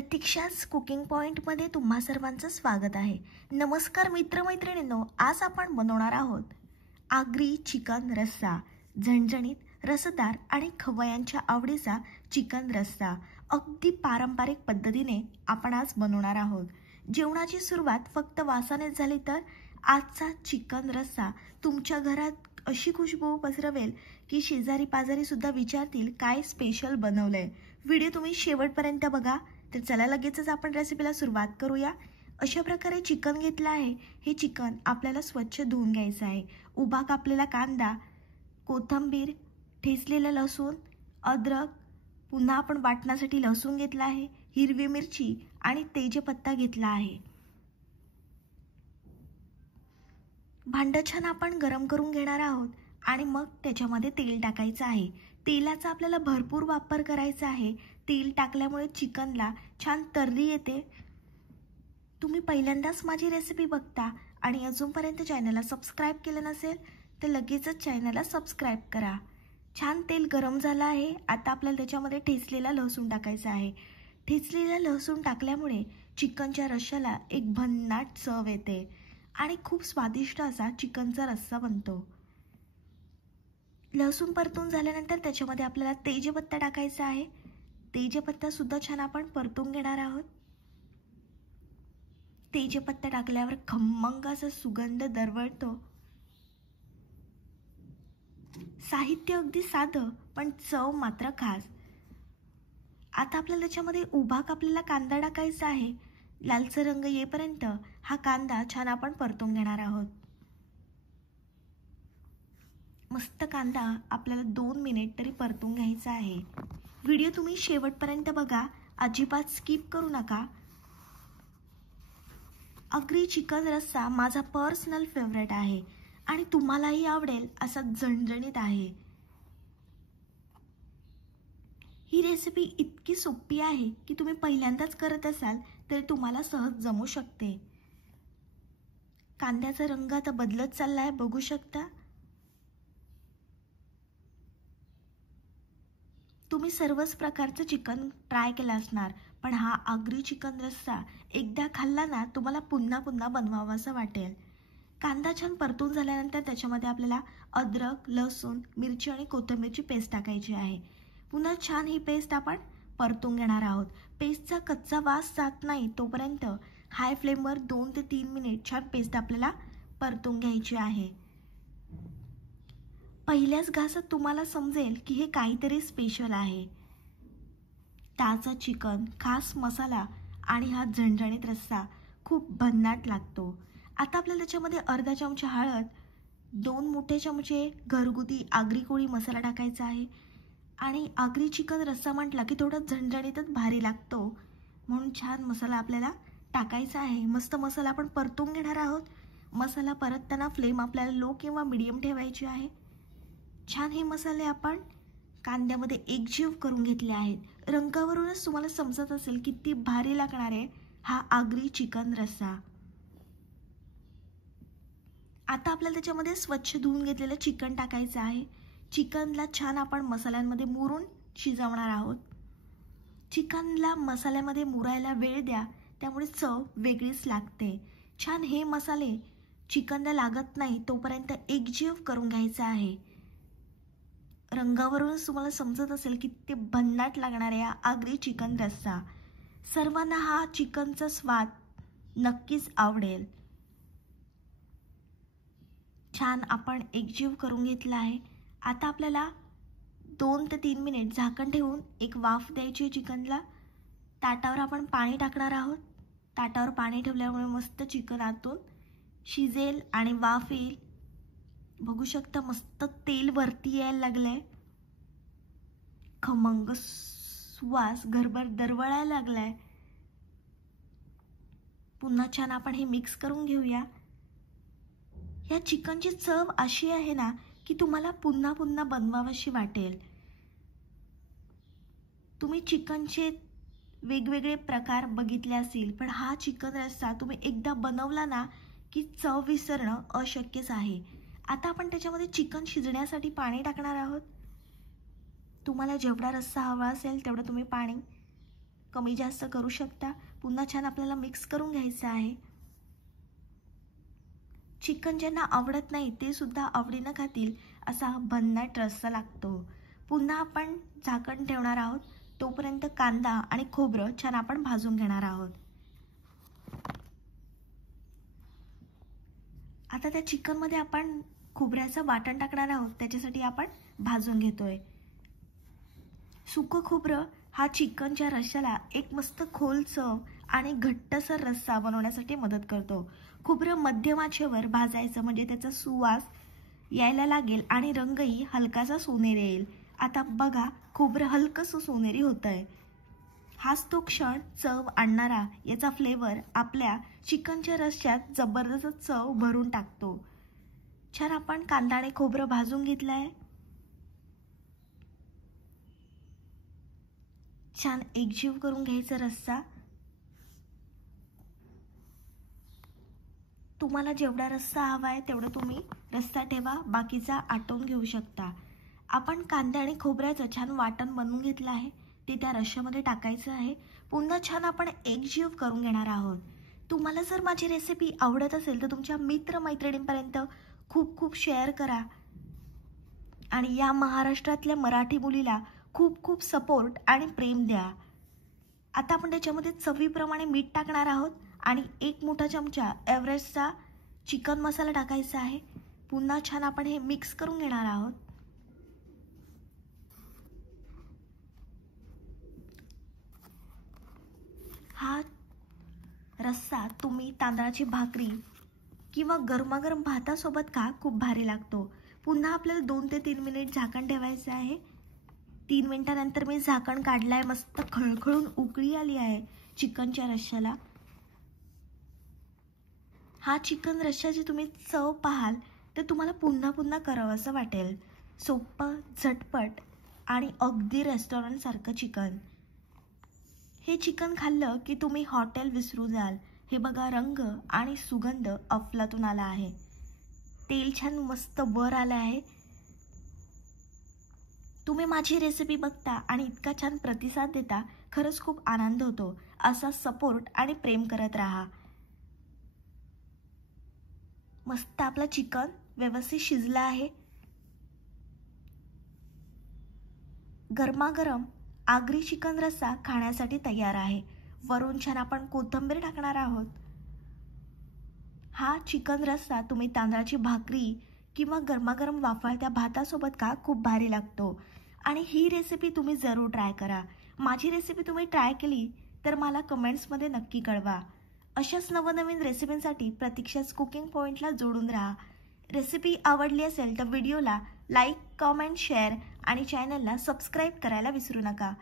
प्रतीक्षाच cooking पॉइंटमध्ये तुम्हा सर्वांचं स्वागत आहे. नमस्कार मित्रमैत्रिणींनो, आज आपण बनवणार आहोत आगरी चिकन रस्सा. झणझणीत, रसदार आणि खवय्यांच्या आवडीचा चिकन रस्सा अगदी पारंपरिक पद्धतीने आपण आज बनवणार आहोत. जेवणाची सुरुवात फक्त वासानेच झाली तर आजचा चिकन रस्सा तुमच्या घरात अशी खुशबू पसरवेल की शेजारी पाजारी सुद्धा विचारतील काय स्पेशल बनवलंय. व्हिडिओ तुम्ही शेवटपर्यंत बघा. तर चला लगेचच आपण रेसिपीला सुरुवात करूया. अशा प्रकारे चिकन घेतलं आहे. हे चिकन आपल्याला स्वच्छ धुवून घ्यायचं आहे. उभा कापलेला कांदा, कोथिंबीर, ठेचलेलं लसूण, अद्रक, पुन्हा आपण वाटण्यासाठी लसूण घेतला आहे, हिरवी मिरची आणि तेजपत्ता घेतला आहे. भांडं छान आपण गरम करून घेणार आहोत आणि मग त्याच्यामध्ये तेल टाकायचं आहे. तेलाचा आपल्याला भरपूर वापर करायचा आहे. तेल टाकल्यामुळे चिकनला छान तर्री येते. तुम्ही पहिल्यांदाच माझी रेसिपी बघता आणि अजूनपर्यंत चॅनलला सबस्क्राईब केलं नसेल तर लगेचच चॅनलला सबस्क्राईब करा. छान तेल गरम झालं आहे. आता आपल्याला त्याच्यामध्ये ठेचलेला लसूण टाकायचा आहे. ठेचलेला लसूण टाकल्यामुळे चिकनच्या रश्श्याला एक भन्नाट चव येते आणि खूप स्वादिष्ट असा चिकनचा रस्सा बनतो. लसूण परतून झाल्यानंतर त्याच्यामध्ये आपल्याला तेजपत्ता टाकायचा आहे. तेजपत्ता सुद्धा छान आपण परतून घेणार आहोत. तेजपत्ता टाकल्यावर खमंग असा सुगंध दरवळतो. साहित्य अगदी साधं पण चव मात्र खास. आता आपल्याला त्याच्यामध्ये उभा कापलेला कांदा टाकायचा आहे. लालसर रंग येईपर्यंत हा कांदा छान आपण परतून घेणार आहोत. मस्त कांदा आपल्याला 2 मिनिट तरी परतून घ्यायचा आहे. व्हिडिओ तुम्ही शेवटपर्यंत बघा, अजिबात स्किप करू नका. आगरी चिकन रस्सा माझा पर्सनल फेवरेट आहे आणि तुम्हालाही आवडेल असा झणझणीत आहे. ही रेसिपी इतकी सोपी आहे की तुम्ही पहिल्यांदाच करत असाल तर तुम्हाला सहज जमू शकते. कांद्याचा रंग आता बदलत चाललाय, बघू शकता. तुम्ही सर्वच प्रकारचं चिकन ट्राय केलं असणार, पण हा आगरी चिकन रस्सा एकदा खाल्ला ना तुम्हाला पुन्हा पुन्हा बनवावासा वाटेल. कांदा छान परतून झाल्यानंतर त्याच्यामध्ये आपल्याला अद्रक, लसूण, मिरची आणि कोथिंबीरची पेस्ट टाकायची आहे. पुन्हा छान ही पेस्ट आपण परतून घेणार आहोत. पेस्टचा कच्चा वास जात नाही तोपर्यंत हाय फ्लेमवर 2 ते 3 मिनिट छान पेस्ट आपल्याला परतून घ्यायची आहे. पहिल्याच घासात तुम्हाला समजेल की हे काहीतरी स्पेशल आहे. ताजा चिकन, खास मसाला आणि हा झणझणीत रस्सा खूप भन्नाट लागतो. आता आपल्याला त्याच्यामध्ये अर्धा चमचा हळद, 2 मोठे चमचे घरगुती आगरी कोळी मसाला टाकायचा आहे. आणि आगरी चिकन रस्सा म्हटला की थोडा झणझणीतच भारी लागतो, म्हणून छान मसाला आपल्याला टाकायचा आहे. मस्त मसाला आपण परतून घेणार आहोत. मसाला परतताना फ्लेम आपल्याला लो किंवा मीडियम ठेवायची आहे. छान हे मसाले आपण कांद्यामध्ये एकजीव करून घेतले आहेत. रंगावरूनच तुम्हाला समजत असेल किती भारी लागणार आहे हा आगरी चिकन रस्सा. आता आपल्याला त्याच्यामध्ये स्वच्छ धुवून घेतलेलं चिकन टाकायचं आहे. चिकनला छान आपण मसाल्यांमध्ये मुरून शिजवणार आहोत. चिकनला मसाल्यामध्ये मुरायला वेळ द्या, त्यामुळे चव वेगळीच लागते. छान हे मसाले चिकनला लागत नाही तोपर्यंत एकजीव करून घ्यायचा आहे. रंगावरूनच तुम्हाला समजत असेल की ते भन्नाट लागणार आहे आगरी चिकन रस्सा. सर्वांना हा चिकनचा स्वाद नक्कीच आवडेल. छान आपण एकजीव करून घेतला आहे. आता आपल्याला 2 ते 3 मिनिट झाकण ठेवून एक वाफ द्यायची चिकनला. ताटावर आपण पाणी टाकणार आहोत. ताटावर पाणी ठेवल्यामुळे मस्त चिकन आतून शिजेल आणि वाफ येईल. बघू शकता मस्त तेल वरती यायला लागलंय. खमंग सुवास घरभर दरवळायला लागलाय. पुन्हा छान आपण हे मिक्स करून घेऊया. या चिकनची चव अशी आहे ना की तुम्हाला पुन्हा पुन्हा बनवावीशी वाटेल. तुम्ही चिकनचे वेगवेगळे प्रकार बघितले असतील, पण हा चिकन रस्सा तुम्ही एकदा बनवला ना की चव विसरणं अशक्यच आहे. आता आपण त्याच्यामध्ये चिकन शिजण्यासाठी पाणी टाकणार आहोत. तुम्हाला जेवढा रस्सा हवा असेल तेवढं तुम्ही पाणी कमी जास्त करू शकता। पुन्हा छान आपल्याला मिक्स करून घ्यायचं आहे। चिकन ज्यांना आवडत नाही ते सुद्धा आवडीनं खातील असा भन्नाट रस्सा लागतो। पुन्हा आपण झाकण ठेवणार आहोत, तोपर्यंत कांदा आणि खोबरं छान आपण भाजून घेणार आहोत। आता त्या चिकनमध्ये आपण खोबऱ्याचं वाटण टाकणार आहोत, त्याच्यासाठी आपण भाजून घेतोय। सुकं खोबरं हा चिकनच्या रश्श्याला एक मस्त खोल चव आणि घट्टसर रस्सा बनवण्यासाठी मदत करतो। खोबरं मध्यम आचेवर भाजायचं म्हणजे त्याचा सुवास यायला लागेल आणि रंगही हलकासा सोनेरी येईल। आता बघा, खोबरं हलकसं सोनेरी होतंय। हाच तो क्षण चव आणणारा, याचा फ्लेवर आपल्या चिकनच्या रश्श्यात जबरदस्त चव भरून टाकतो। छान आपण कांदा आणि खोबरं भाजून घेतलंय। छान एकजीव करून घ्यायचा रस्सा। तुम्हाला जेवढा रस्सा हवा आहे तेवढं तुम्ही रस्सा ठेवा, बाकीचा आटवून घेऊ शकता। आपण कांदा आणि खोबऱ्याचं छान वाटण बनवून घेतलं आहे, ते त्या रश्श्यामध्ये टाकायचं आहे। पुन्हा छान आपण एकजीव करून घेणार आहोत। तुम्हाला जर माझी रेसिपी आवडत असेल तर तुमच्या मित्रमैत्रिणींपर्यंत खूप खूप शेअर करा आणि या महाराष्ट्रातल्या मराठी मुलीला खूप खूप सपोर्ट आणि प्रेम द्या। आता आपण त्याच्यामध्ये चवीप्रमाणे मीठ टाकणार आहोत आणि 1 मोठा चमचा एव्हरेस्टचा चिकन मसाला टाकायचा आहे। पुन्हा छान आपण हे मिक्स करून घेणार आहोत। हा रस्सा तुम्ही तांदळाची भाकरी किंवा गरमागरम भातासोबत खा, खूप भारी लागतो। पुन्हा आपल्याला 2 ते 3 मिनिट झाकण ठेवायचं आहे। 3 मिनिटांनंतर मी झाकण काढलंय, मस्त खळखळून उकळी आली आहे चिकनच्या रश्श्याला। हा चिकन रश्श्याची तुम्ही चव पाहाल तर तुम्हाला पुन्हा पुन्हा करावंसं वाटेल। सोपं, झटपट आणि अगदी रेस्टॉरंटसारखं चिकन। हे चिकन खाल्लं की तुम्ही हॉटेल विसरू जाल। हे बघा, रंग आणि सुगंध अफलातून आला आहे। तेल छान मस्त वर आलं आहे। तुम्ही माझी रेसिपी बघता आणि इतका छान प्रतिसाद देता, खरंच खूप आनंद होतो। असा सपोर्ट आणि प्रेम करत राहा। मस्त आपलं चिकन व्यवस्थित शिजलं आहे। गरमागरम आगरी चिकन रस्सा खाण्यासाठी तयार आहे। वरून छान आपण कोथिंबीर टाकणार आहोत। हा चिकन रस्सा तुम्ही तांदळाची भाकरी किंवा गरमागरम वाफाळत्या भातासोबत खा, खूप भारी लागतो। आणि ही रेसिपी तुम्ही जरूर ट्राय करा। माझी रेसिपी तुम्ही ट्राय केली तर मला कमेंट्समध्ये नक्की कळवा। अशाच नवनवीन रेसिपींसाठी प्रतीक्षाच कुकिंग पॉइंटला जोडून राहा। रेसिपी आवडली असेल तर व्हिडिओला लाईक, कमेंट, शेअर आणि चॅनलला सबस्क्राईब करायला विसरू नका।